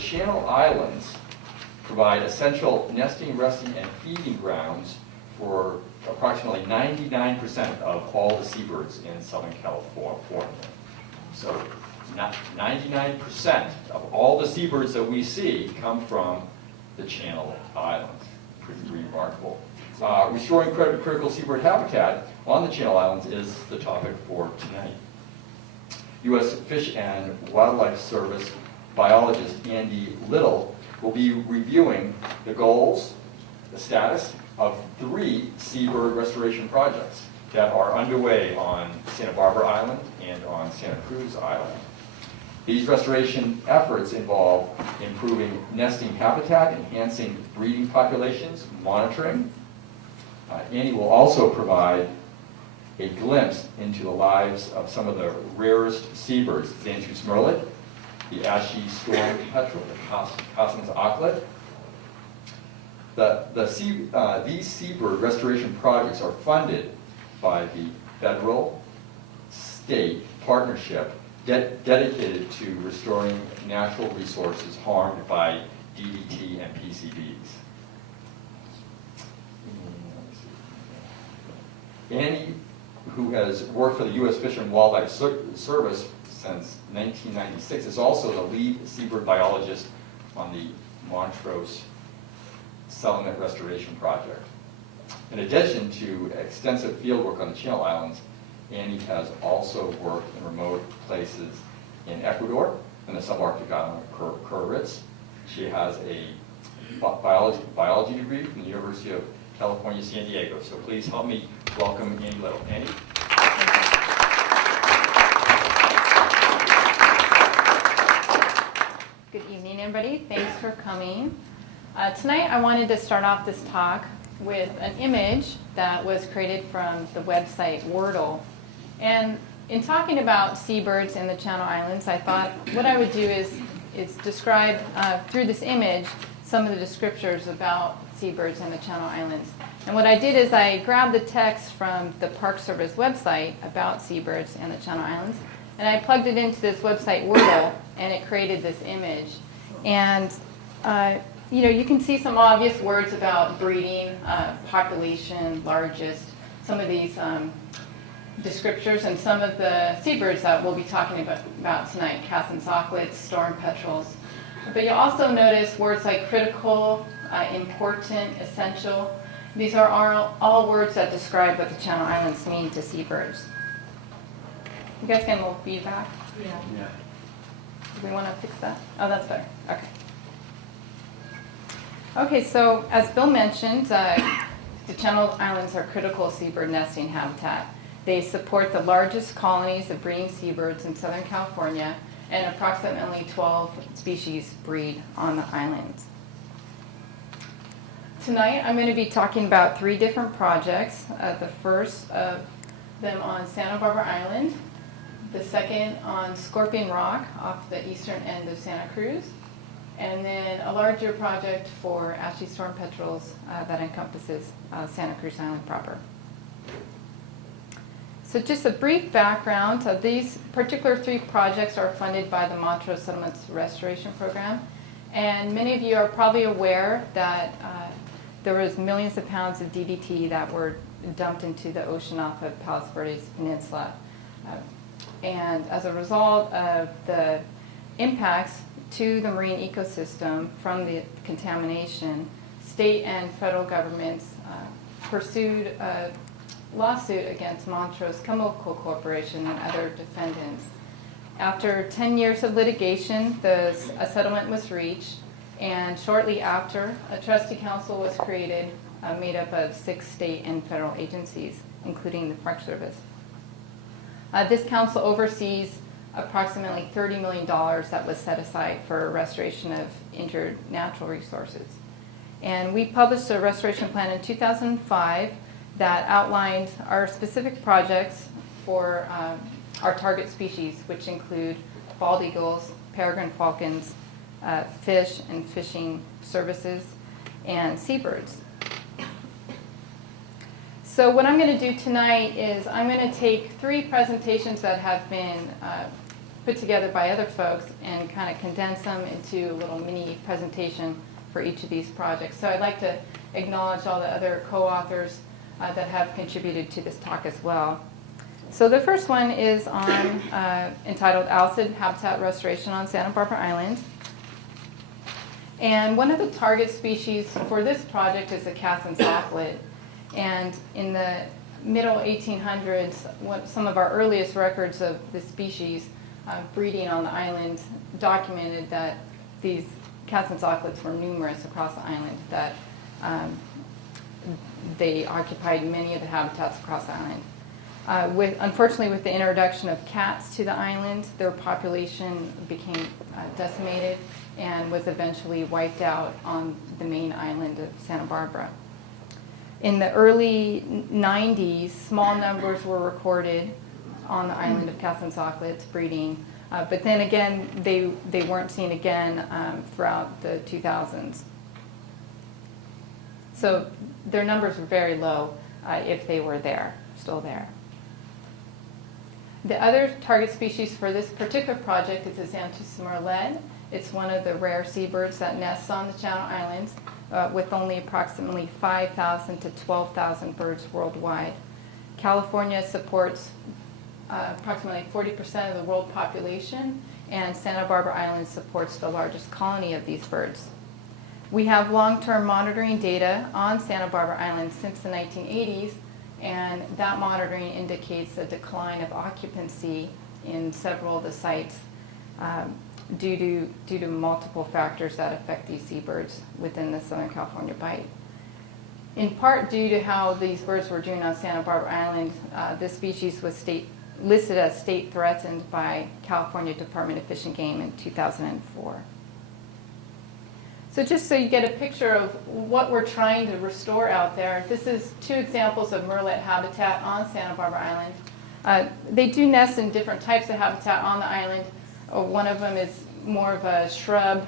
Channel Islands provide essential nesting, resting, and feeding grounds for approximately 99% of all the seabirds in Southern California. So 99% of all the seabirds that we see come from the Channel Islands. Pretty remarkable. Restoring critical seabird habitat on the Channel Islands is the topic for tonight. U.S. Fish and Wildlife Service biologist Andy Little will be reviewing the goals, the status of 3 seabird restoration projects that are underway on Santa Barbara Island and on Santa Cruz Island. These restoration efforts involve improving nesting habitat, enhancing breeding populations, monitoring. Andy will also provide a glimpse into the lives of some of the rarest seabirds, Xanthus Murrelet, the ashy storm petrel, the Cosmos Auklet. These seabird restoration projects are funded by the federal, state partnership dedicated to restoring natural resources harmed by DDT and PCBs. Andy, who has worked for the U.S. Fish and Wildlife Service since 1996, is also the lead seabird biologist on the Montrose Settlement Restoration Project. In addition to extensive field work on the Channel Islands, Andy has also worked in remote places in Ecuador and the subarctic island of Cruz. She has a biology degree from the University of California, San Diego. So please help me welcome Andy Little. Andy? Good evening, everybody. Thanks for coming. Tonight I wanted to start off this talk with an image that was created from the website Wordle. And in talking about seabirds in the Channel Islands, I thought what I would do is describe through this image some of the descriptors about seabirds in the Channel Islands. And what I did is I grabbed the text from the Park Service website about seabirds in the Channel Islands, and I plugged it into this website Wordle, and it created this image. And you can see some obvious words about breeding, population, largest, some of these descriptors, and some of the seabirds that we'll be talking about tonight, Cassin's auklets, storm petrels. But you'll also notice words like critical, important, essential. These are all words that describe what the Channel Islands mean to seabirds. You guys getting a little feedback? Yeah. Do we want to fix that? Oh, that's better. Okay. Okay, so as Bill mentioned, the Channel Islands are critical seabird nesting habitat. They support the largest colonies of breeding seabirds in Southern California, and approximately 12 species breed on the islands. Tonight I'm going to be talking about 3 different projects. The first of them on Santa Barbara Island, the second on Scorpion Rock off the eastern end of Santa Cruz, and then a larger project for ashy storm petrels that encompasses Santa Cruz Island proper. So just a brief background. These particular 3 projects are funded by the Montrose Settlements Restoration Program. And many of you are probably aware that there was millions of pounds of DDT that were dumped into the ocean off of Palos Verdes Peninsula. And as a result of the impacts to the marine ecosystem from the contamination, state and federal governments pursued a lawsuit against Montrose Chemical Corporation and other defendants. After 10 years of litigation, a settlement was reached, and shortly after, a trustee council was created made up of 6 state and federal agencies, including the Park Service. This council oversees approximately $30 million that was set aside for restoration of injured natural resources. And we published a restoration plan in 2005 that outlined our specific projects for our target species, which include bald eagles, peregrine falcons, fish and fishing services, and seabirds. So what I'm going to do tonight is I'm going to take 3 presentations that have been put together by other folks and kind of condense them into a little mini presentation for each of these projects. So I'd like to acknowledge all the other co-authors that have contributed to this talk as well. So the first one is on entitled Alcid Habitat Restoration on Santa Barbara Island. And one of the target species for this project is the Cassin's Auklet. And in the middle 1800s, some of our earliest records of the species breeding on the island documented that these Cassin's Auklets were numerous across the island, that they occupied many of the habitats across the island. Unfortunately, with the introduction of cats to the island, their population became decimated and was eventually wiped out on the main island of Santa Barbara. In the early 90s, small numbers were recorded on the island of Cassin's Auklets breeding, but then again, they weren't seen again throughout the 2000s. So their numbers were very low if they were there, still there. The other target species for this particular project is the Xanthus Murrelet. It's one of the rare seabirds that nests on the Channel Islands with only approximately 5,000 to 12,000 birds worldwide. California supports approximately 40% of the world population, and Santa Barbara Island supports the largest colony of these birds. We have long-term monitoring data on Santa Barbara Island since the 1980s, and that monitoring indicates a decline of occupancy in several of the sites due to multiple factors that affect these seabirds within the Southern California Bight. In part due to how these birds were doing on Santa Barbara Island, this species was listed as state threatened by California Department of Fish and Game in 2004. So just so you get a picture of what we're trying to restore out there, this is two examples of Murrelet habitat on Santa Barbara Island. They do nest in different types of habitat on the island. One of them is more of a shrub.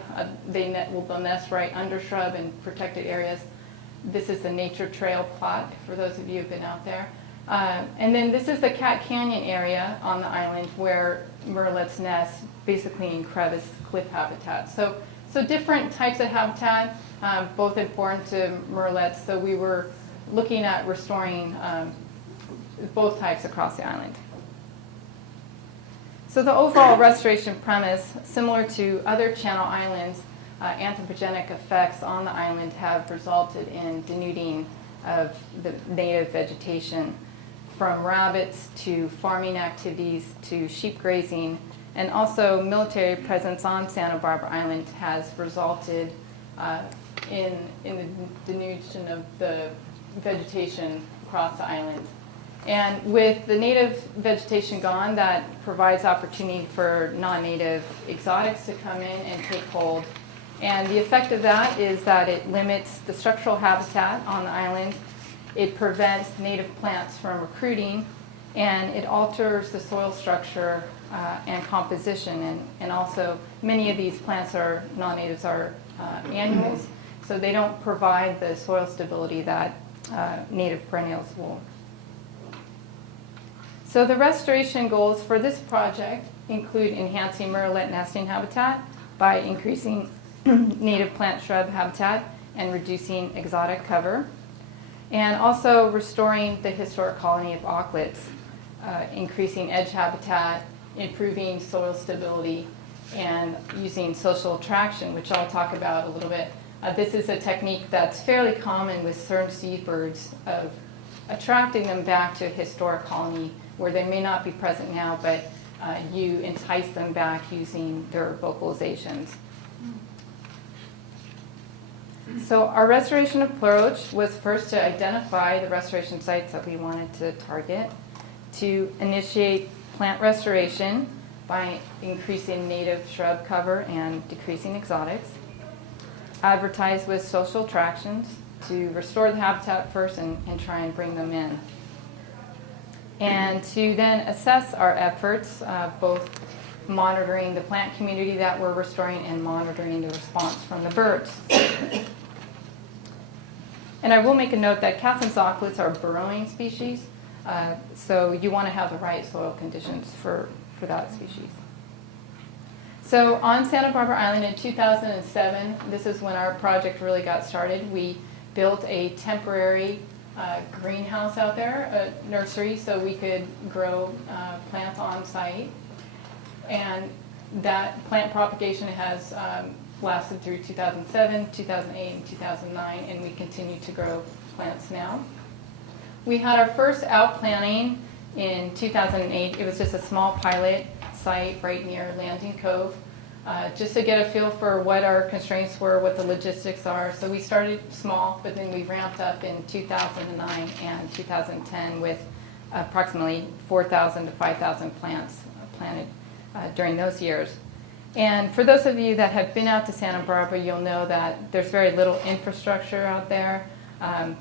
They'll nest right under shrub in protected areas. This is the nature trail plot, for those of you who've been out there. And then this is the Cat Canyon area on the island where Murrelets nest, basically in crevice cliff habitat. So different types of habitat, both important to Murrelets. So we were looking at restoring both types across the island. So the overall restoration premise, similar to other Channel Islands, anthropogenic effects on the island have resulted in denuding of the native vegetation, from rabbits to farming activities to sheep grazing, and also military presence on Santa Barbara Island has resulted in the denudation of the vegetation across the island. And with the native vegetation gone, that provides opportunity for non-native exotics to come in and take hold. And the effect of that is that it limits the structural habitat on the island, it prevents native plants from recruiting, and it alters the soil structure and composition. And also, many of these plants are, non-natives are annuals, so they don't provide the soil stability that native perennials will. So the restoration goals for this project include enhancing Murrelet nesting habitat by increasing native plant shrub habitat and reducing exotic cover, and also restoring the historic colony of auklets, increasing edge habitat, improving soil stability, and using social attraction, which I'll talk about a little bit. This is a technique that's fairly common with certain seabirds of attracting them back to a historic colony where they may not be present now, but you entice them back using their vocalizations. So our restoration approach was first to identify the restoration sites that we wanted to target, to initiate plant restoration by increasing native shrub cover and decreasing exotics, advertise with social attractions to restore the habitat first and try and bring them in, and to then assess our efforts, both monitoring the plant community that we're restoring and monitoring the response from the birds. And I will make a note that Cassin's auklets are burrowing species, so you want to have the right soil conditions for that species. So on Santa Barbara Island in 2007, this is when our project really got started. We built a temporary greenhouse out there, a nursery, so we could grow plants on site. And that plant propagation has lasted through 2007, 2008, and 2009, and we continue to grow plants now. We had our first outplanting in 2008. It was just a small pilot site right near Landing Cove, just to get a feel for what our constraints were, what the logistics are. So we started small, but then we ramped up in 2009 and 2010 with approximately 4,000 to 5,000 plants planted during those years. And for those of you that have been out to Santa Barbara, you'll know that there's very little infrastructure out there.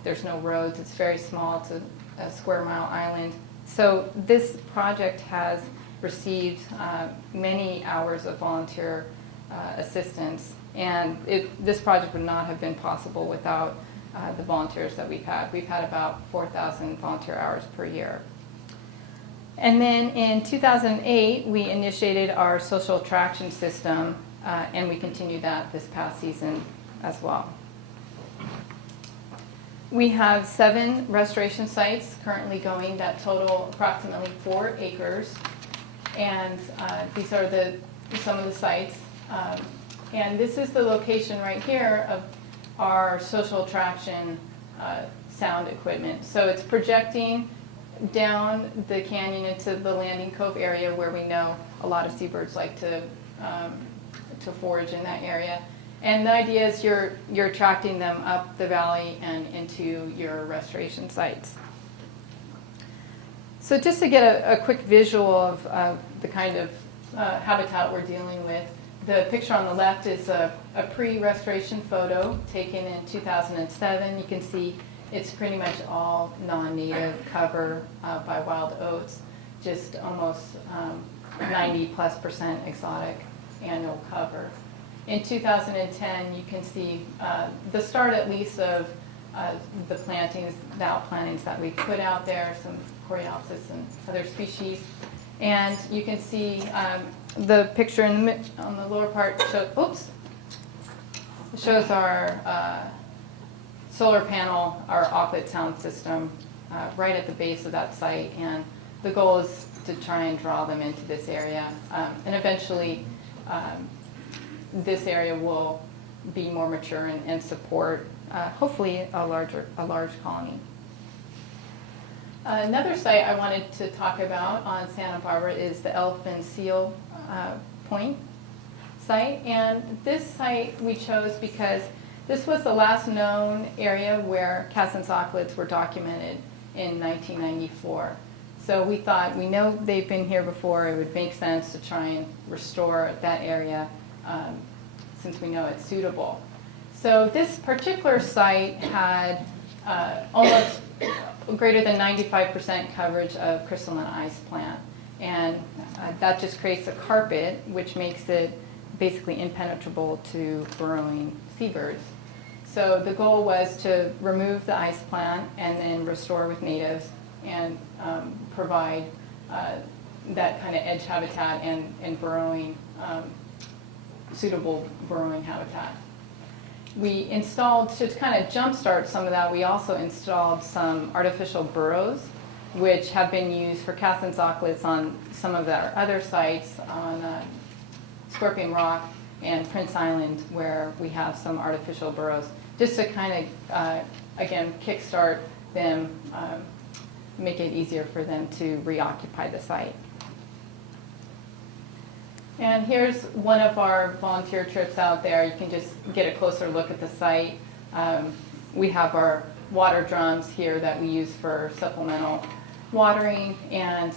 There's no roads. It's very small. It's a square mile island. So this project has received many hours of volunteer assistance, and this project would not have been possible without the volunteers that we've had. We've had about 4,000 volunteer hours per year. And then in 2008, we initiated our social attraction system, and we continued that this past season as well. We have 7 restoration sites currently going that total approximately 4 acres. And these are some of the sites. And this is the location right here of our social attraction sound equipment. So it's projecting down the canyon into the Landing Cove area where we know a lot of seabirds like to forage in that area. And the idea is you're attracting them up the valley and into your restoration sites. So just to get a quick visual of the kind of habitat we're dealing with, the picture on the left is a pre-restoration photo taken in 2007. You can see it's pretty much all non-native cover by wild oats, just almost 90+% exotic annual cover. In 2010, you can see the start at least of the plantings, the outplantings that we put out there, some Coreopsis and other species. And you can see the picture on the lower part shows our solar panel, our Auklet sound system, right at the base of that site. And the goal is to try and draw them into this area. And eventually, this area will be more mature and support, hopefully, a large colony. Another site I wanted to talk about on Santa Barbara is the Elephant Seal Point site. And this site we chose because this was the last known area where Cassin's auklets were documented in 1994. So we thought, we know they've been here before, it would make sense to try and restore that area since we know it's suitable. So this particular site had almost greater than 95% coverage of crystalline ice plant. And that just creates a carpet, which makes it basically impenetrable to burrowing seabirds. So the goal was to remove the ice plant and then restore with natives and provide that kind of edge habitat and burrowing, suitable burrowing habitat. We installed, to kind of jumpstart some of that, we also installed some artificial burrows, which have been used for Cassin's auklets on some of our other sites on Scorpion Rock and Prince Island, where we have some artificial burrows, just to kind of, again, kickstart them, make it easier for them to reoccupy the site. And here's one of our volunteer trips out there. You can just get a closer look at the site. We have our water drums here that we use for supplemental watering, and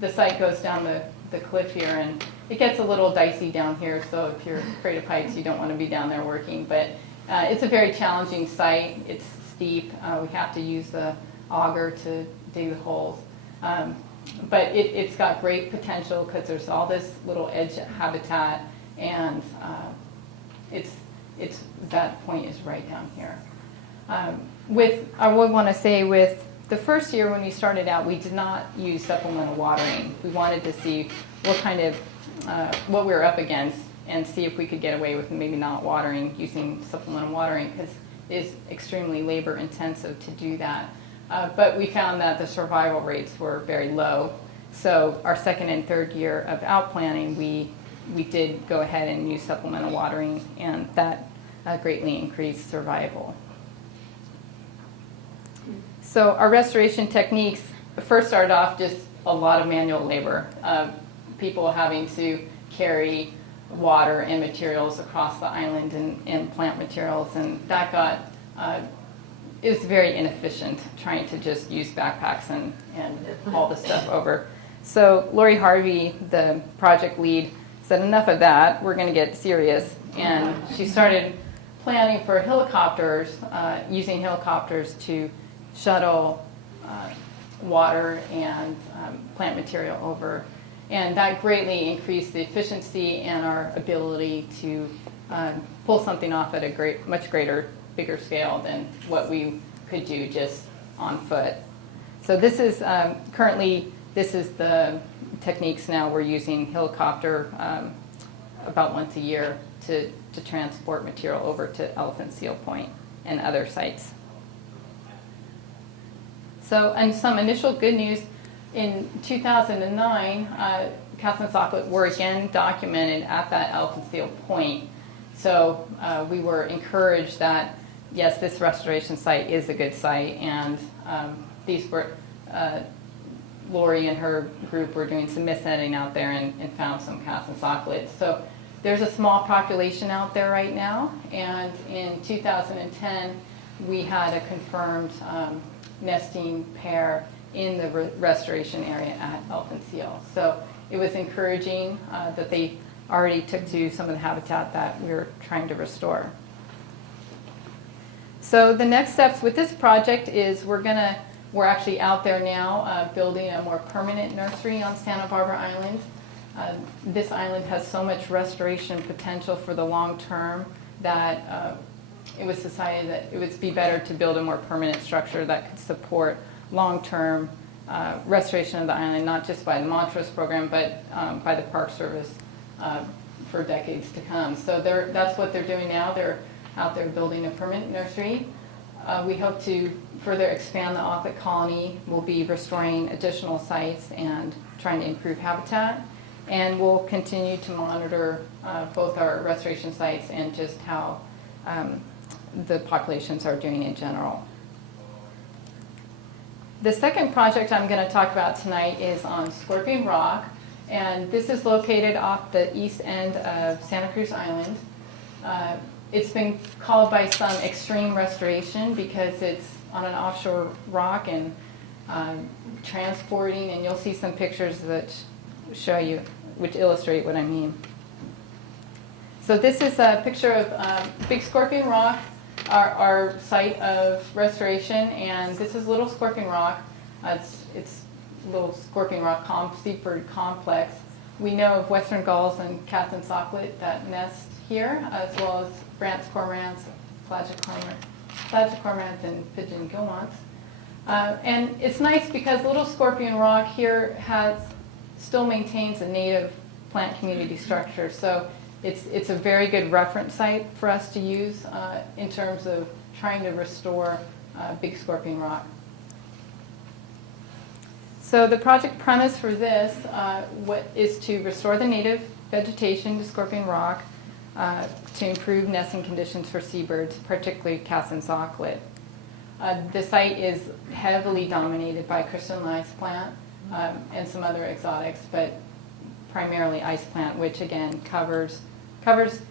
the site goes down the cliff here, and it gets a little dicey down here, so if you're afraid of heights, you don't want to be down there working. But it's a very challenging site. It's steep. We have to use the auger to dig the holes. But it's got great potential because there's all this little edge habitat, and that point is right down here. I would want to say with the first year when we started out, we did not use supplemental watering. We wanted to see what kind of what we were up against and see if we could get away with maybe not watering, using supplemental watering, because it is extremely labor intensive to do that. But we found that the survival rates were very low. So our second and third year of outplanting, we did go ahead and use supplemental watering, and that greatly increased survival. So our restoration techniques first started off just a lot of manual labor. People having to carry water and materials across the island and plant materials, and that got it was very inefficient trying to just use backpacks and haul the stuff over. So Lori Harvey, the project lead, said enough of that, we're going to get serious, and she started planning for helicopters, using helicopters to shuttle water and plant material over. And that greatly increased the efficiency and our ability to pull something off at a much greater, bigger scale than what we could do just on foot. So this is currently, this is the techniques now we're using helicopter about once a year to transport material over to Elephant Seal Point and other sites. So, and some initial good news, in 2009, Catherine Auklet were again documented at that Elephant Seal Point. So we were encouraged that, yes, this restoration site is a good site, and these were, Lori and her group were doing some mis-netting out there and found some Catherine Auklet. So there's a small population out there right now, and in 2010, we had a confirmed nesting pair in the restoration area at Elephant Seal. So it was encouraging that they already took to some of the habitat that we were trying to restore. So the next steps with this project is we're actually out there now building a more permanent nursery on Santa Barbara Island. This island has so much restoration potential for the long term that it was decided that it would be better to build a more permanent structure that could support long-term restoration of the island, not just by the Montrose program, but by the Park Service for decades to come. So that's what they're doing now. They're out there building a permanent nursery. We hope to further expand the Auklet colony. We'll be restoring additional sites and trying to improve habitat. And we'll continue to monitor both our restoration sites and just how the populations are doing in general. The second project I'm going to talk about tonight is on Scorpion Rock, and this is located off the east end of Santa Cruz Island. It's been called by some extreme restoration because it's on an offshore rock and transporting, and you'll see some pictures that show you, which illustrate what I mean. So this is a picture of Big Scorpion Rock, our site of restoration, and this is Little Scorpion Rock. It's Little Scorpion Rock Seabird complex. We know of western gulls and Catherine's Auklet that nest here, as well as Brandt's cormorants, plagicormorants, and pigeon guillemots. And it's nice because Little Scorpion Rock here still maintains a native plant community structure. So it's a very good reference site for us to use in terms of trying to restore Big Scorpion Rock. So the project premise for this is to restore the native vegetation to Scorpion Rock, to improve nesting conditions for seabirds, particularly Catherine's Auklet. The site is heavily dominated by crystalline ice plant and some other exotics, but primarily ice plant, which again covers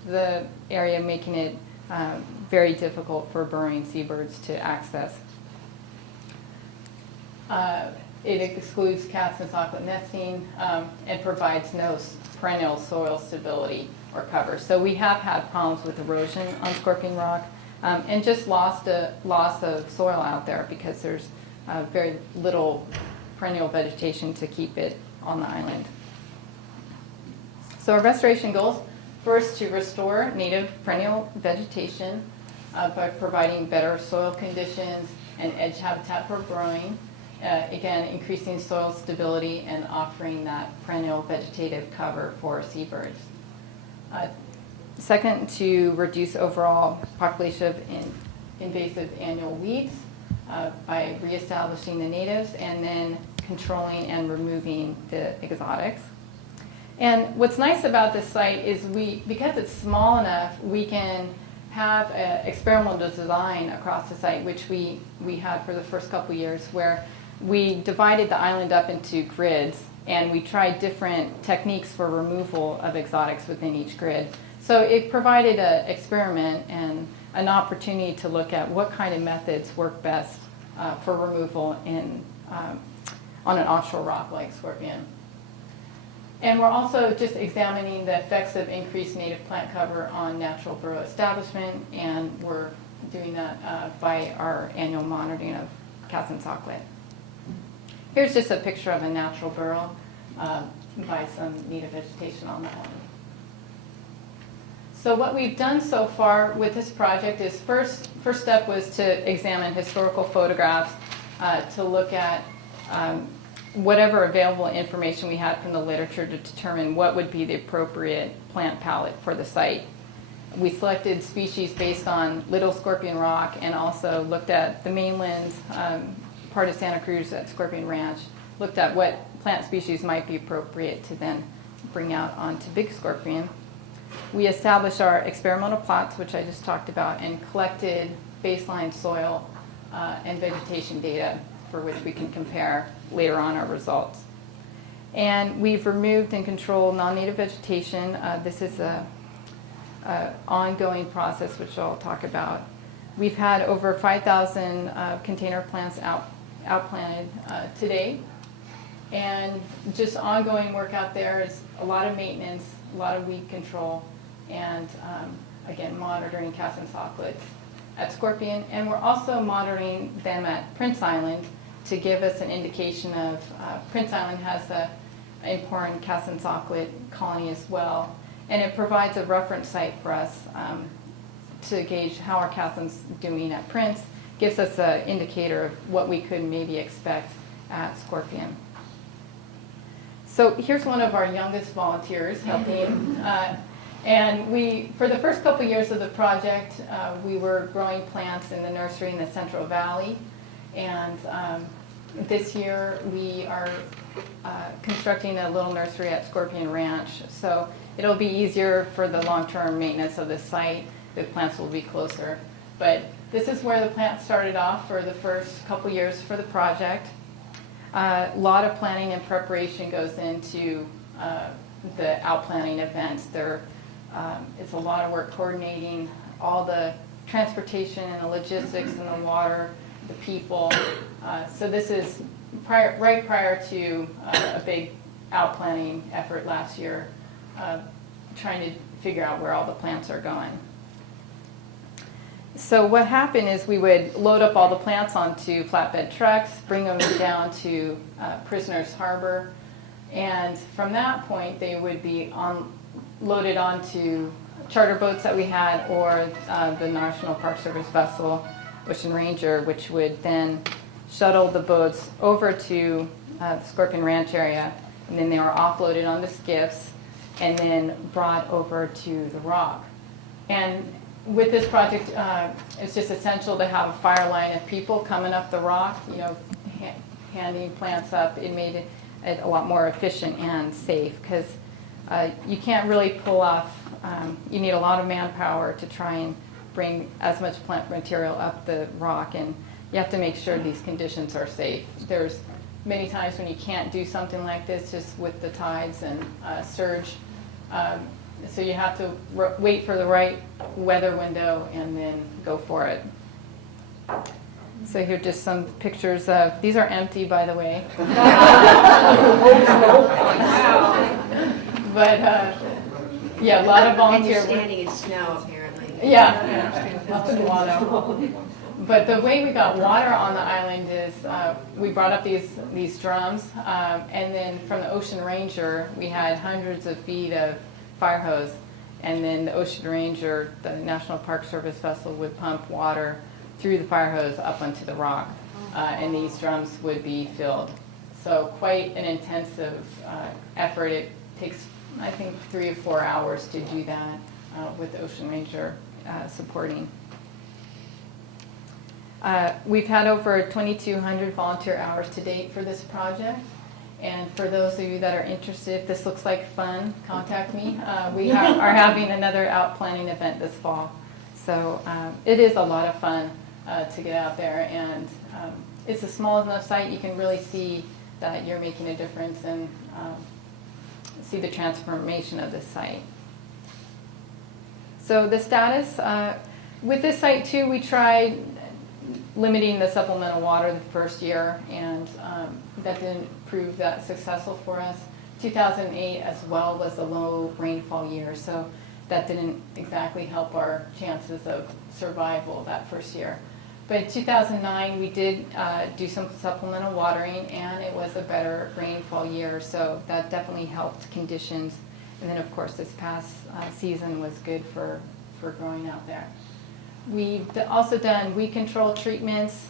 the area, making it very difficult for burrowing seabirds to access. It excludes Catherine's Auklet nesting and provides no perennial soil stability or cover. So we have had problems with erosion on Scorpion Rock and just loss of soil out there because there's very little perennial vegetation to keep it on the island. So our restoration goals, first, to restore native perennial vegetation by providing better soil conditions and edge habitat for growing, again, increasing soil stability and offering that perennial vegetative cover for seabirds. Second, to reduce overall population of invasive annual weeds by reestablishing the natives and then controlling and removing the exotics. And what's nice about this site is because it's small enough, we can have experimental design across the site, which we had for the first couple years, where we divided the island up into grids and we tried different techniques for removal of exotics within each grid. So it provided an experiment and an opportunity to look at what kind of methods work best for removal on an offshore rock like Scorpion. And we're also just examining the effects of increased native plant cover on natural burrow establishment, and we're doing that by our annual monitoring of Cassin's Auklet. Here's just a picture of a natural burrow by some native vegetation on the island. So what we've done so far with this project is first step was to examine historical photographs to look at whatever available information we had from the literature to determine what would be the appropriate plant palette for the site. We selected species based on Little Scorpion Rock and also looked at the mainland part of Santa Cruz at Scorpion Ranch, looked at what plant species might be appropriate to then bring out onto Big Scorpion. We established our experimental plots, which I just talked about, and collected baseline soil and vegetation data for which we can compare later on our results. And we've removed and controlled non-native vegetation. This is an ongoing process, which I'll talk about. We've had over 5,000 container plants outplanted to date. And just ongoing work out there is a lot of maintenance, a lot of weed control, and again, monitoring Cassin's Auklet at Scorpion. And we're also monitoring them at Prince Island to give us an indication of, Prince Island has an important Cassin's Auklet colony as well, and it provides a reference site for us to gauge how our Cassin's doing at Prince, gives us an indicator of what we could maybe expect at Scorpion. So here's one of our youngest volunteers helping. And for the first couple years of the project, we were growing plants in the nursery in the Central Valley. And this year we are constructing a little nursery at Scorpion Ranch. So it'll be easier for the long-term maintenance of the site. The plants will be closer. But this is where the plants started off for the first couple years for the project. A lot of planning and preparation goes into the outplanting events. It's a lot of work coordinating all the transportation and the logistics and the water, the people. So this is right prior to a big outplanting effort last year, trying to figure out where all the plants are going. So what happened is we would load up all the plants onto flatbed trucks, bring them down to Prisoners Harbor, and from that point they would be loaded onto charter boats that we had, or the National Park Service vessel, Ocean Ranger, which would then shuttle the boats over to the Scorpion Ranch area, and then they were offloaded onto skiffs and then brought over to the rock. And with this project, it's just essential to have a fire line of people coming up the rock, handing plants up. It made it a lot more efficient and safe, because you can't really pull off, you need a lot of manpower to try and bring as much plant material up the rock, and you have to make sure these conditions are safe. There's many times when you can't do something like this just with the tides and surge. So you have to wait for the right weather window and then go for it. So here are just some pictures of, these are empty, by the way. But yeah, a lot of volunteer work. And you're standing in snow, apparently. Yeah, lots of water. But the way we got water on the island is we brought up these drums, and then from the Ocean Ranger, we had hundreds of feet of fire hose, and then the Ocean Ranger, the National Park Service vessel, would pump water through the fire hose up onto the rock. and these drums would be filled. So quite an intensive effort. It takes, I think, 3 or 4 hours to do that with Ocean Ranger supporting. We've had over 2,200 volunteer hours to date for this project. And for those of you that are interested, if this looks like fun, contact me. We are having another out planning event this fall. So it is a lot of fun to get out there. And it's a small enough site you can really see that you're making a difference and see the transformation of this site. So the status, with this site too, we tried limiting the supplemental water the first year, and that didn't prove that successful for us. 2008 as well was a low rainfall year, so that didn't exactly help our chances of survival that first year. But in 2009, we did do some supplemental watering, and it was a better rainfall year, so that definitely helped conditions. And then, of course, this past season was good for growing out there. We've also done weed control treatments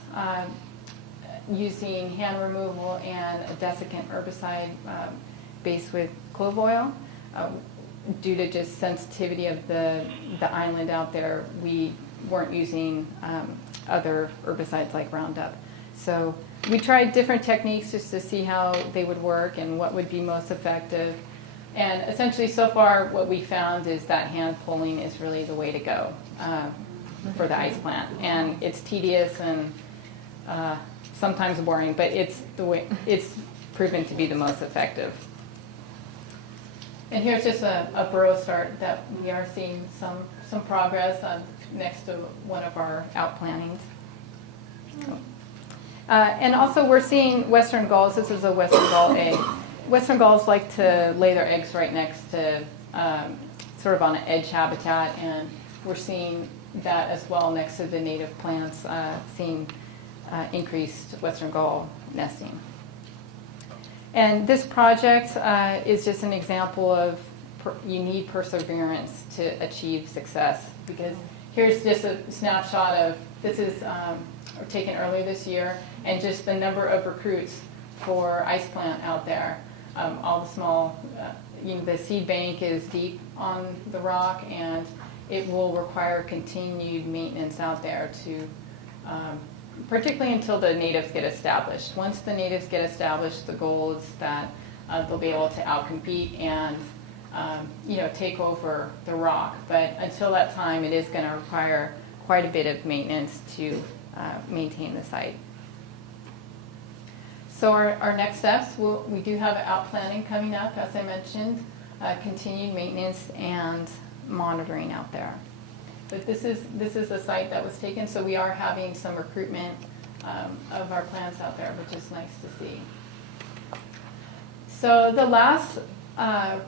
using hand removal and a desiccant herbicide based with clove oil. Due to just sensitivity of the island out there, we weren't using other herbicides like Roundup. So we tried different techniques just to see how they would work and what would be most effective. And essentially so far what we found is that hand pulling is really the way to go for the ice plant. And it's tedious and sometimes boring, but it's proven to be the most effective. And here's just a burrow start that we are seeing some progress next to one of our outplantings. And also we're seeing western gulls. This is a western gull egg. Western gulls like to lay their eggs right next to sort of on an edge habitat, and we're seeing that as well next to the native plants, seeing increased western gull nesting. And this project is just an example of you need perseverance to achieve success, because here's just a snapshot of, this is taken earlier this year, and just the number of recruits for ice plant out there. All the small, the seed bank is deep on the rock, and it will require continued maintenance out there to, particularly until the natives get established. Once the natives get established, the goal is that they'll be able to outcompete and take over the rock. But until that time, it is going to require quite a bit of maintenance to maintain the site. So our next steps, we do have outplanting coming up, as I mentioned, continued maintenance and monitoring out there. But this is a site that was taken, so we are having some recruitment of our plants out there, which is nice to see. So the last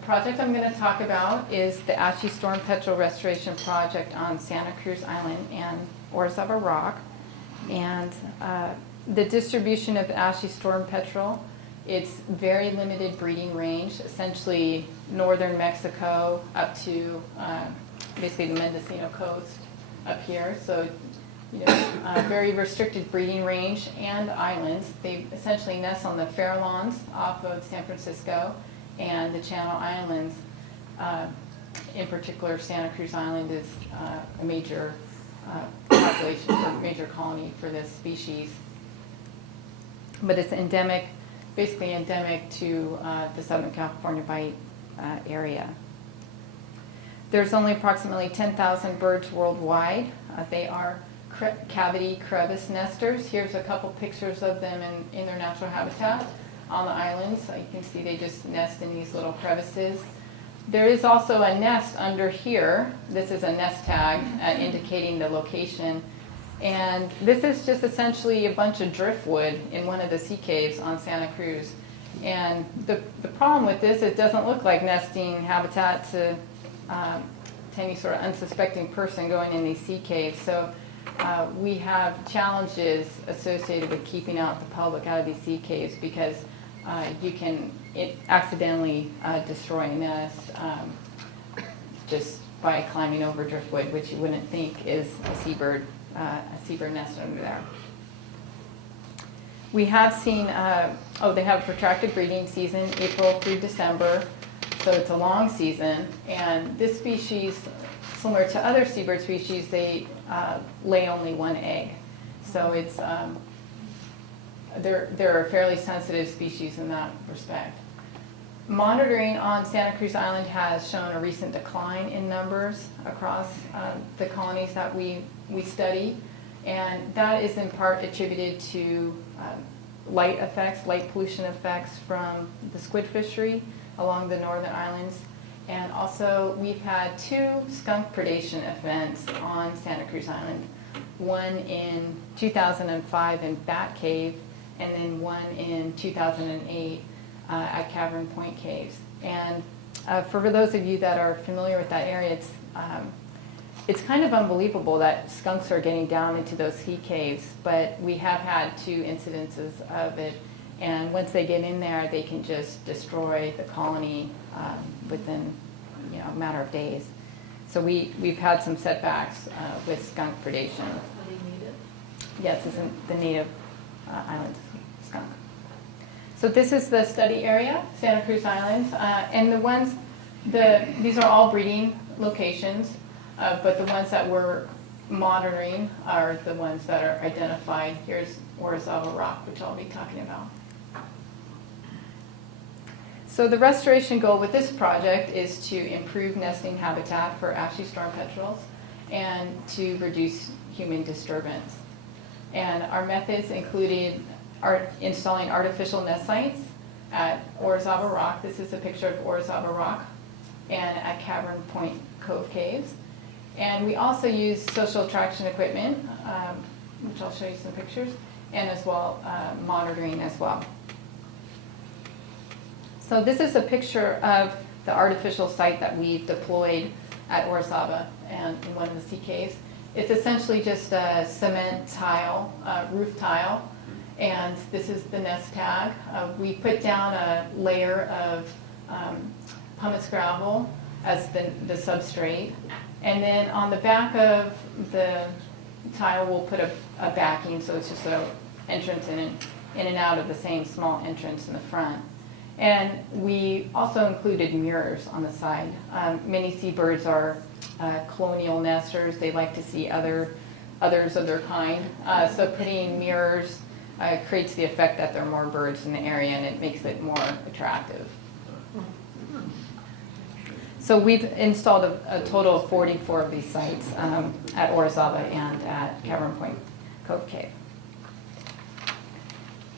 project I'm going to talk about is the ashy storm petrel restoration project on Santa Cruz Island and Orizaba Rock. And the distribution of the ashy storm petrel, it's very limited breeding range, essentially northern Mexico up to basically the Mendocino coast up here. So, very restricted breeding range and islands. They essentially nest on the Farallones off of San Francisco and the Channel Islands. In particular, Santa Cruz Island is a major population, or major colony for this species. But it's endemic, basically endemic to the Southern California Bight area. There's only approximately 10,000 birds worldwide. They are cavity crevice nesters. Here's a couple pictures of them in their natural habitat on the islands. You can see they just nest in these little crevices. There is also a nest under here. This is a nest tag indicating the location. And this is just essentially a bunch of driftwood in one of the sea caves on Santa Cruz. And the problem with this, it doesn't look like nesting habitat to any sort of unsuspecting person going in these sea caves. So we have challenges associated with keeping out the public out of these sea caves, because you can accidentally destroy a nest just by climbing over driftwood, which you wouldn't think is a seabird nest under there. We have seen, they have a protracted breeding season, April through December, so it's a long season. And this species, similar to other seabird species, they lay only one egg. So it's, they're a fairly sensitive species in that respect. Monitoring on Santa Cruz Island has shown a recent decline in numbers across the colonies that we study, and that is in part attributed to light effects, light pollution effects from the squid fishery along the northern islands. And also we've had 2 skunk predation events on Santa Cruz Island, one in 2005 in Bat Cave, and then one in 2008 at Cavern Point Caves. And for those of you that are familiar with that area, it's kind of unbelievable that skunks are getting down into those sea caves, but we have had 2 incidences of it, and once they get in there, they can just destroy the colony within a matter of days. So we've had some setbacks with skunk predation. Are they native? Yes, it's the native island skunk. So this is the study area, Santa Cruz Islands, and these are all breeding locations, but the ones that we're monitoring are the ones that are identified. Here's Orizaba Rock, which I'll be talking about. So the restoration goal with this project is to improve nesting habitat for ashy storm petrels and to reduce human disturbance. And our methods included installing artificial nest sites at Orizaba Rock. This is a picture of Orizaba Rock, and at Cavern Point Cove Caves. And we also use social attraction equipment, which I'll show you some pictures, and as well monitoring as well. So this is a picture of the artificial site that we've deployed at Orizaba and in one of the sea caves. It's essentially just a cement tile, roof tile, and this is the nest tag. We put down a layer of pumice gravel as the substrate, and then on the back of the tile we'll put a backing, so it's just an entrance in and out of the same small entrance in the front. And we also included mirrors on the side. Many seabirds are colonial nesters. They like to see others of their kind. So putting mirrors creates the effect that there are more birds in the area, and it makes it more attractive. So we've installed a total of 44 of these sites at Orizaba and at Cavern Point Cove Cave.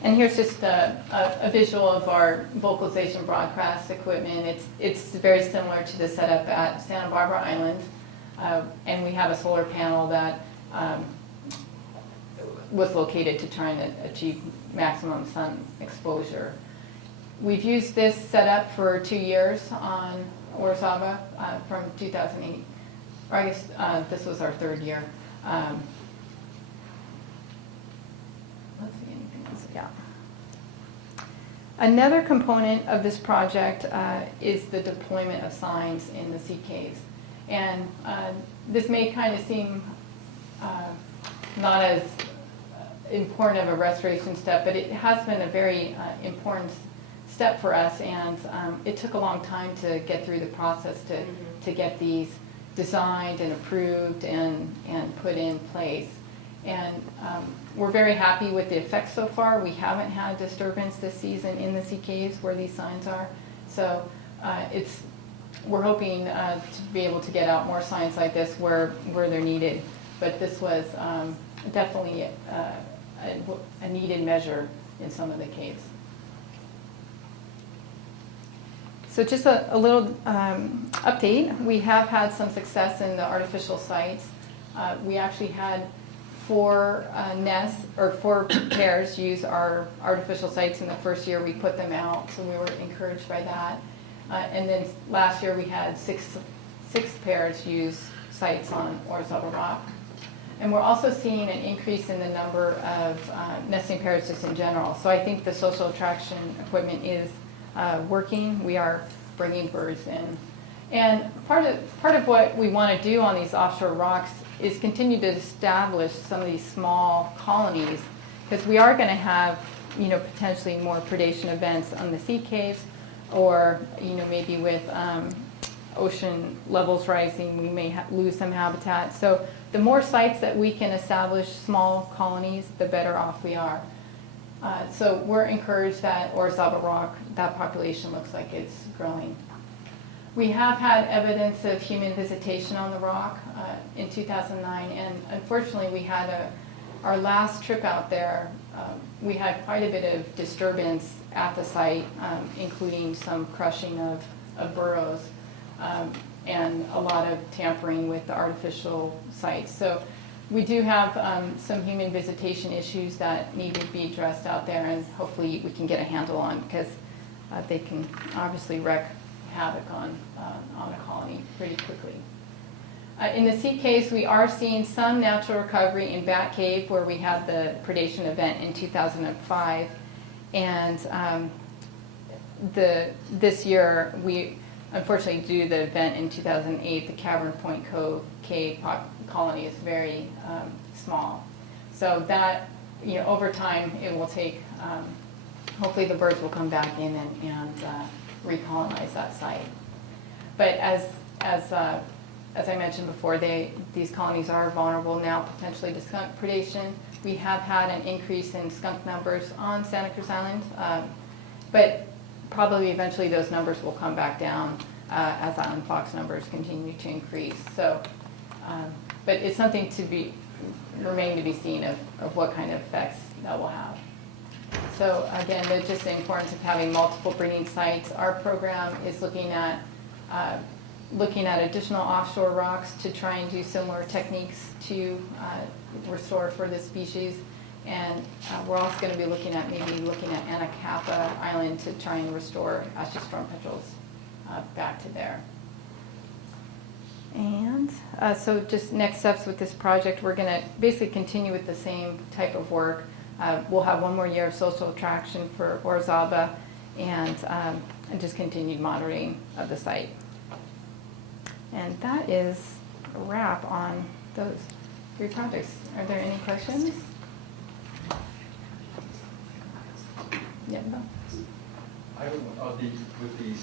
And here's just a visual of our vocalization broadcast equipment. It's very similar to the setup at Santa Barbara Island, and we have a solar panel that was located to try and achieve maximum sun exposure. We've used this setup for 2 years on Orizaba from 2008, or I guess this was our 3rd year. Let's see, anything else? Yeah. Another component of this project is the deployment of signs in the sea caves. And this may kind of seem not as important of a restoration step, but it has been a very important step for us, and it took a long time to get through the process to get these designed and approved and put in place. And we're very happy with the effects so far. We haven't had disturbance this season in the sea caves where these signs are. So we're hoping to be able to get out more signs like this where they're needed. But this was definitely a needed measure in some of the caves. So just a little update. We have had some success in the artificial sites. We actually had 4 nests or 4 pairs use our artificial sites in the first year we put them out, so we were encouraged by that. And then last year we had 6 pairs use sites on Orizaba Rock. And we're also seeing an increase in the number of nesting pairs just in general. So I think the social attraction equipment is working. We are bringing birds in. And part of what we want to do on these offshore rocks is continue to establish some of these small colonies, because we are going to have potentially more predation events on the sea caves, or maybe with ocean levels rising, we may lose some habitat. So the more sites that we can establish small colonies, the better off we are. So we're encouraged that Orizaba rock, that population looks like it's growing. We have had evidence of human visitation on the rock in 2009, and unfortunately we had our last trip out there, we had quite a bit of disturbance at the site, including some crushing of burrows and a lot of tampering with the artificial sites. So we do have some human visitation issues that need to be addressed out there, and hopefully we can get a handle on, because they can obviously wreak havoc on a colony pretty quickly. In the sea caves, we are seeing some natural recovery in Bat Cave, where we had the predation event in 2005. And this year, we unfortunately, due to the event in 2008, the Cavern Point Cove cave colony is very small. So that, over time, it will take, hopefully the birds will come back in and recolonize that site. But as I mentioned before, these colonies are vulnerable now potentially to skunk predation. We have had an increase in skunk numbers on Santa Cruz Island, but probably eventually those numbers will come back down as island fox numbers continue to increase. So, but it's something to remain to be seen of what kind of effects that will have. So again, just the importance of having multiple breeding sites. Our program is looking at additional offshore rocks to try and do similar techniques to restore for this species. And we're also going to be looking at Anacapa Island to try and restore ashy storm petrels back to there. And so just next steps with this project, we're going to basically continue with the same type of work. We'll have one more year of social attraction for Orizaba, and just continued monitoring of the site. And that is a wrap on those 3 projects. Are there any questions? Yeah, no. I have with the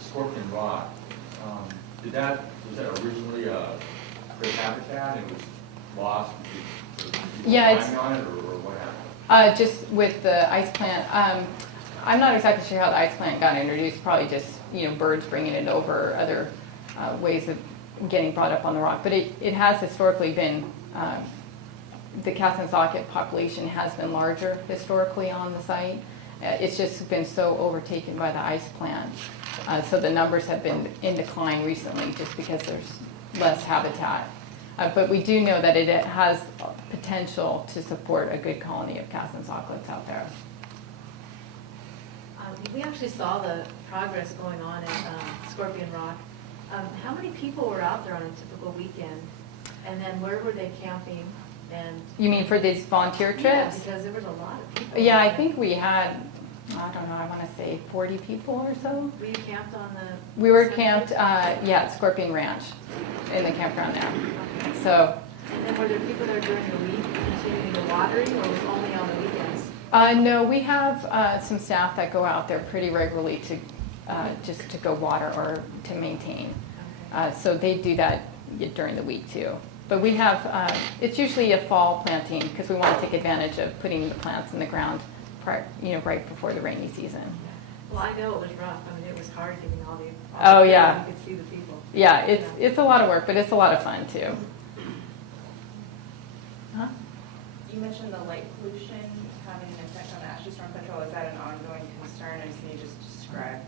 scorpion rock, was that originally a great habitat and it was lost? Yeah, it's on it, or what happened? just with the ice plant. I'm not exactly sure how the ice plant got introduced. Probably just birds bringing it over, other ways of getting brought up on the rock. But it has historically been. The Cassin's Auklet population has been larger historically on the site. It's just been so overtaken by the ice plant. So the numbers have been in decline recently just because there's less habitat. But we do know that it has potential to support a good colony of Cassin's Auklets out there. We actually saw the progress going on at Scorpion Rock. How many people were out there on a typical weekend? And then where were they camping? And You mean for these volunteer trips? yeah, because there was a lot of people. Yeah, I think we had, I don't know, I want to say 40 people or so. Were you camped on the? We were camped, at Scorpion Ranch in the campground there. Okay. So, And then were there people there during the week continuing the watering, or was it only on the weekends? no, we have some staff that go out there pretty regularly to just to go water or to maintain. Okay. So they do that during the week too. But we have, it's usually a fall planting because we want to take advantage of putting the plants in the ground right before the rainy season. Well, I know it was rough. I mean, it was hard getting all the. Oh, yeah. You could see the people. Yeah, it's a lot of work, but it's a lot of fun too. Huh? You mentioned the light pollution having an effect on the ashy storm petrel. Is that an ongoing concern, and can you just describe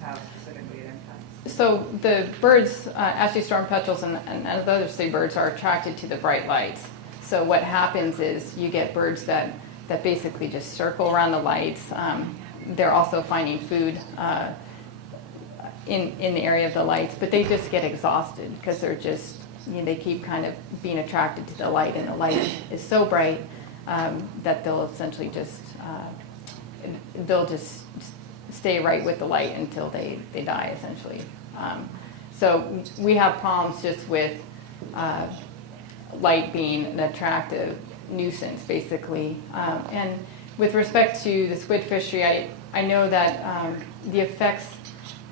how specifically it impacts? So the birds, ashy storm petrels and other seabirds are attracted to the bright lights. So what happens is you get birds that basically just circle around the lights. They're also finding food in the area of the lights, but they just get exhausted because they're just, they keep kind of being attracted to the light, and the light is so bright that they'll essentially just, stay right with the light until they die, essentially. So we have problems just with light being an attractive nuisance, basically. And with respect to the squid fishery, I know that the effects,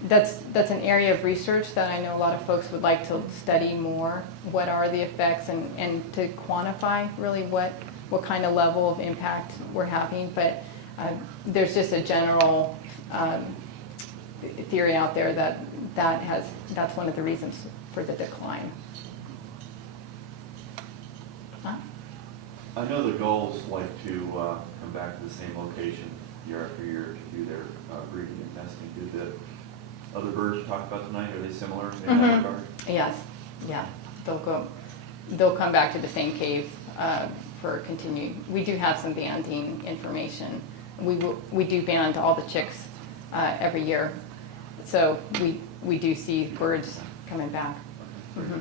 that's an area of research that I know a lot of folks would like to study more. What are the effects and to quantify really what kind of level of impact we're having. But there's just a general theory out there that's one of the reasons for the decline. Huh? I know the gulls like to come back to the same location year after year to do their breeding and nesting. Do the other birds you talked about tonight, are they similar in that regard? Yes, yeah. They'll come back to the same cave for continued. We do have some banding information. We do band all the chicks every year, so we do see birds coming back. Mm-hmm.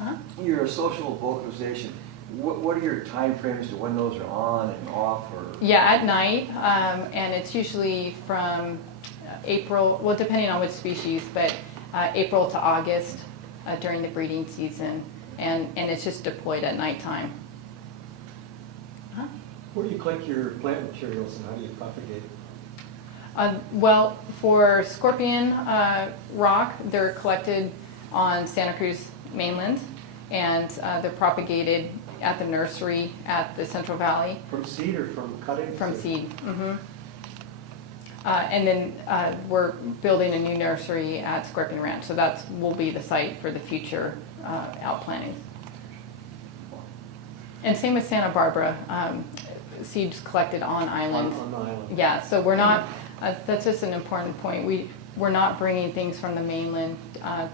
Uh-huh. Your social vocalization, what are your time frames to when those are on and off? Or? Yeah, at night, and it's usually from April, well, depending on which species, but April to August during the breeding season, and it's just deployed at nighttime. Huh? Where do you collect your plant materials and how do you propagate? Well, for scorpion rock, they're collected on Santa Cruz mainland, and they're propagated at the nursery at the Central Valley. From seed or from cuttings? From seed. Mm-hmm. And then we're building a new nursery at Scorpion Ranch, so that will be the site for the future outplantings. And same with Santa Barbara, seeds collected on island. On the island. Yeah, so we're not, that's just an important point. We're not bringing things from the mainland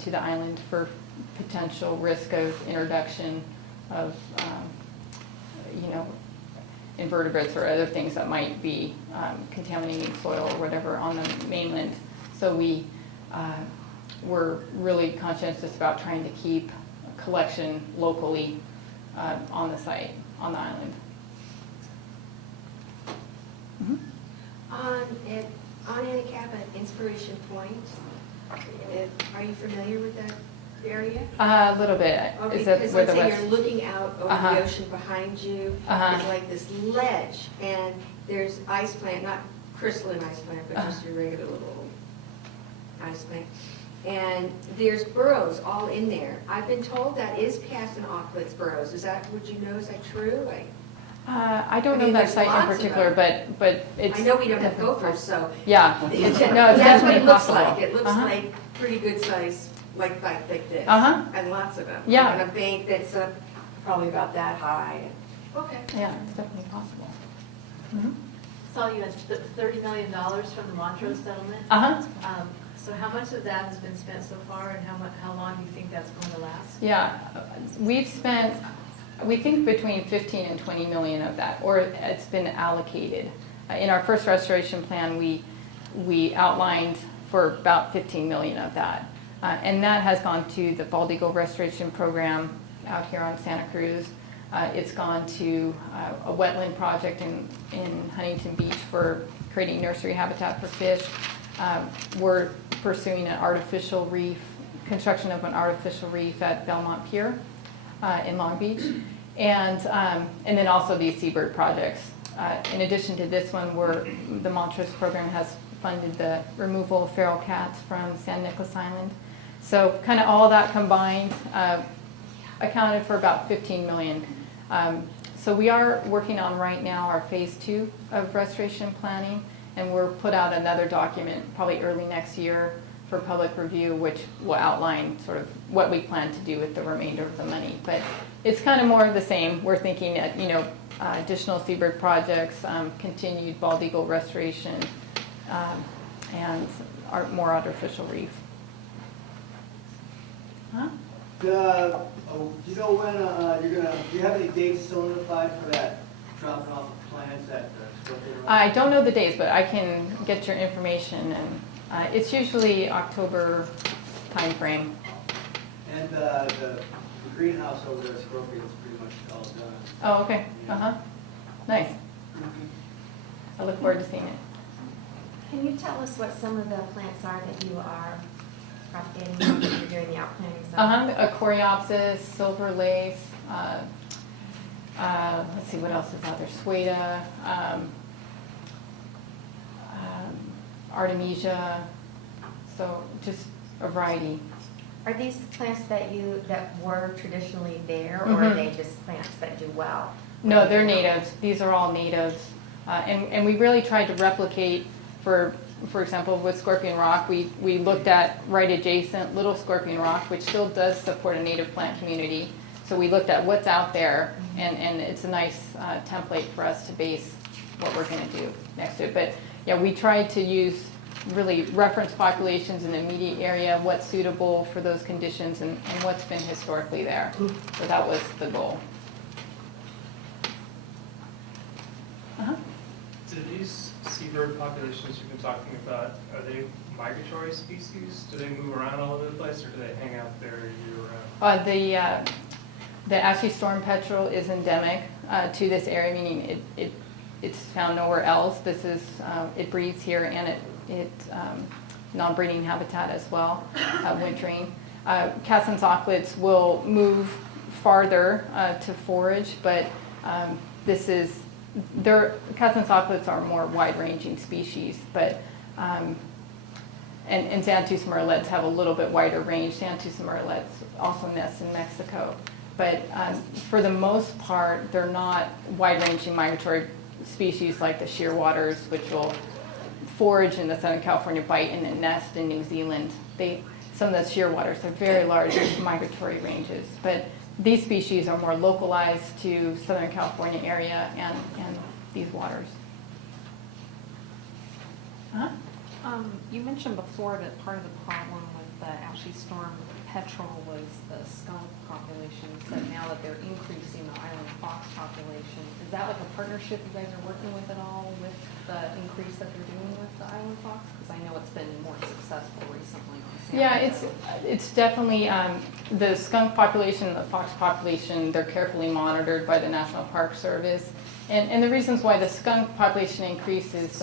to the island for potential risk of introduction of, invertebrates or other things that might be contaminating soil or whatever on the mainland. So we're really conscientious about trying to keep collection locally on the site, on the island. Mm-hmm. On Anacapa at Inspiration Point, are you familiar with that area? A little bit. Oh, Is that because where let's the say west? you're looking out over the ocean behind you, there's like this ledge, and there's ice plant, not crystalline ice plant, but just your regular little ice plant. And there's burrows all in there. I've been told that is past an Auklet's burrows. Is that, would you know, is that true? I don't I mean, know that there's site in lots of particular, them. but it's. I know we don't have gophers, so. Yeah, No, it's that's what definitely it looks possible. like. It looks like pretty good size, like this. And lots of them. Yeah. On a bank that's probably about that high. Okay. Yeah, it's definitely possible. Mm-hmm. Saw you had $30 million from the Montrose settlement. So how much of that has been spent so far, and how long do you think that's going to last? Yeah, we've spent, we think between 15 and 20 million of that, or it's been allocated. In our first restoration plan, we outlined for about 15 million of that. And that has gone to the bald eagle restoration program out here on Santa Cruz. It's gone to a wetland project in Huntington Beach for creating nursery habitat for fish. We're pursuing an artificial reef, construction of an artificial reef at Belmont Pier in Long Beach. And then also these seabird projects. In addition to this one, the Montrose program has funded the removal of feral cats from San Nicolas Island. So kind of all that combined accounted for about 15 million. So we are working on right now our phase 2 of restoration planning, and we'll put out another document probably early next year for public review, which will outline sort of what we plan to do with the remainder of the money. But it's kind of more of the same. We're thinking that, additional seabird projects, continued bald eagle restoration, and more artificial reef. Huh? Do you know when do you have any dates solidified for that dropping off of plants at Scorpion Rock? I don't know the days, but I can get your information, and it's usually October time frame. And the greenhouse over there at Scorpion is pretty much all done. Oh, okay. Yeah. Nice. I look forward to seeing it. Can you tell us what some of the plants are that you are propagating when you're doing the outplanting? A coreopsis, silver lace, Let's see, what else is out there? Sueda, Artemisia, so just a variety. Are these plants that were traditionally there, or are Mhm. they just plants that do well? No, they're natives. These are all natives. And we really tried to replicate, for example, with Scorpion Rock, we looked at right adjacent Little Scorpion Rock, which still does support a native plant community. So we looked at what's out there, and it's a nice template for us to base what we're going to do next to it. But yeah, we tried to use really reference populations in the immediate area, what's suitable for those conditions, and what's been historically there. So that was the goal. Uh-huh. Do these seabird populations you've been talking about, are they migratory species? Do they move around all over the place, or do they hang out there year-round? The ashy storm petrel is endemic to this area, meaning it's found nowhere else. This is it breeds here, and it non-breeding habitat as well, wintering. Cassin's auklets will move farther to forage, but Cassin's auklets are more wide-ranging species, but and Xanthus murrelets have a little bit wider range. Xanthus murrelets also nest in Mexico. But for the most part, they're not wide-ranging migratory species like the shearwaters, which will forage in the Southern California bight and then nest in New Zealand. Some of the shearwaters have very large migratory ranges. But these species are more localized to Southern California area and these waters. Huh? You mentioned before that part of the problem with the ashy storm petrel was the skunk population. You said now that they're increasing the island fox population. Is that like a partnership you guys are working with at all with the increase that they're doing with the island fox? Because I know it's been more successful recently. Yeah, it's definitely the skunk population and the fox population, they're carefully monitored by the National Park Service. And the reasons why the skunk population increases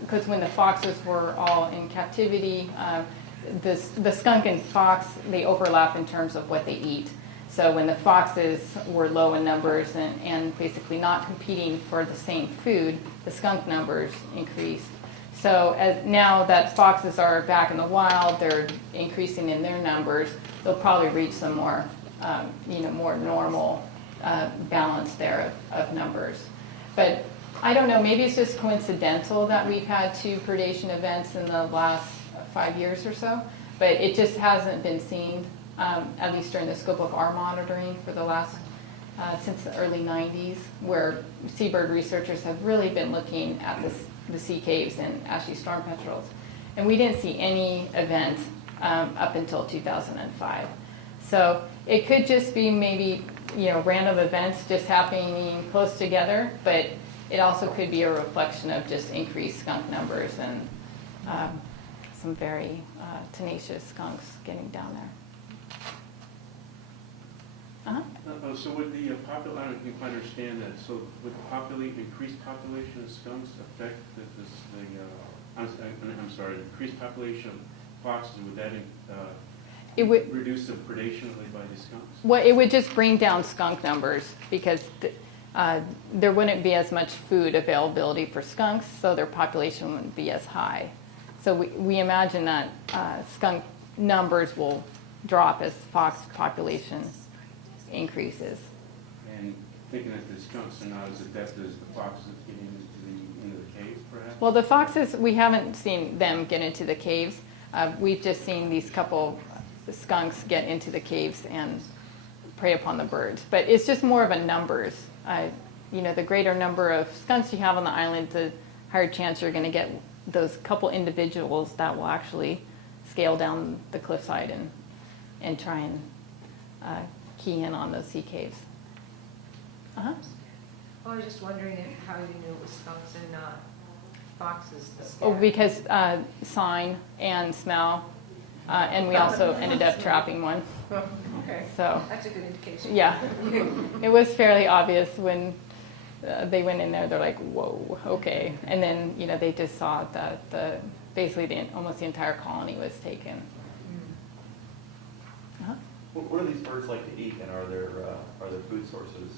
because when the foxes were all in captivity, the skunk and fox, they overlap in terms of what they eat. So when the foxes were low in numbers and basically not competing for the same food, the skunk numbers increased. So now that foxes are back in the wild, they're increasing in their numbers, they'll probably reach some more, more normal balance there of numbers. But I don't know, maybe it's just coincidental that we've had 2 predation events in the last 5 years or so, but it just hasn't been seen, at least during the scope of our monitoring for the last, since the early 90s, where seabird researchers have really been looking at the sea caves and ashy storm petrels. And we didn't see any event up until 2005. So it could just be maybe, random events just happening close together, but it also could be a reflection of just increased skunk numbers and some very tenacious skunks getting down there. Uh-huh. So would the I don't think I understand that. So would the increased population of skunks affect increased population of foxes? Would that it would reduce the predation by the skunks? Well, it would just bring down skunk numbers because there wouldn't be as much food availability for skunks, so their population wouldn't be as high. So we imagine that skunk numbers will drop as fox population increases. And thinking that the skunks are not as adept as the foxes getting into the caves, perhaps? Well, the foxes, we haven't seen them get into the caves. We've just seen these couple skunks get into the caves and prey upon the birds. But it's just more of a numbers. The greater number of skunks you have on the island, the higher chance you're going to get those couple individuals that will actually scale down the cliffside and try and key in on those sea caves. Uh-huh. Well, I was just wondering how you knew it was skunks and not foxes. Oh, because sign and smell, and we also ended up trapping one. Okay. So that's a good indication. Yeah, it was fairly obvious when they went in there. They're like, "Whoa, okay," and then they just saw that basically almost the entire colony was taken. Uh-huh. What do these birds like to eat, and are there food sources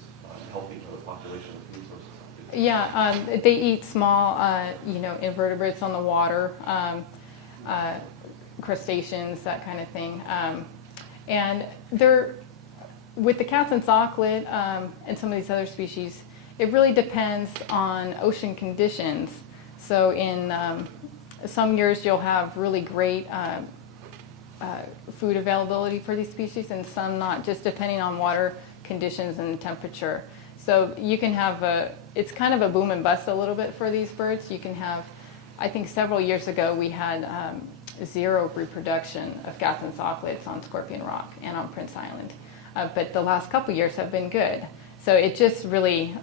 healthy for the population of food sources. Yeah, they eat small, invertebrates on the water, crustaceans, that kind of thing. And they're, with the Catlin's auklet and some of these other species, it really depends on ocean conditions. So in some years you'll have really great food availability for these species and some not, just depending on water conditions and temperature. So you can have it's kind of a boom and bust a little bit for these birds. You can have, I think several years ago we had zero reproduction of Catlin's auklets on Scorpion Rock and on Prince Island. But the last couple years have been good. So it just really,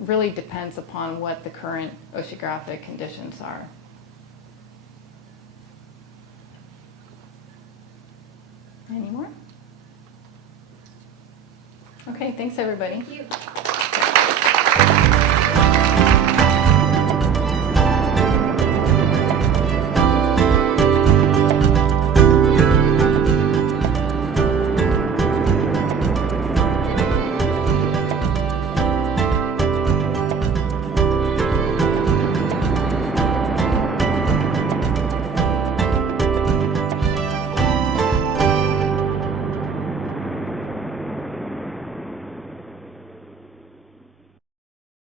really depends upon what the current oceanographic conditions are. Any more? Okay, thanks everybody. Thank you.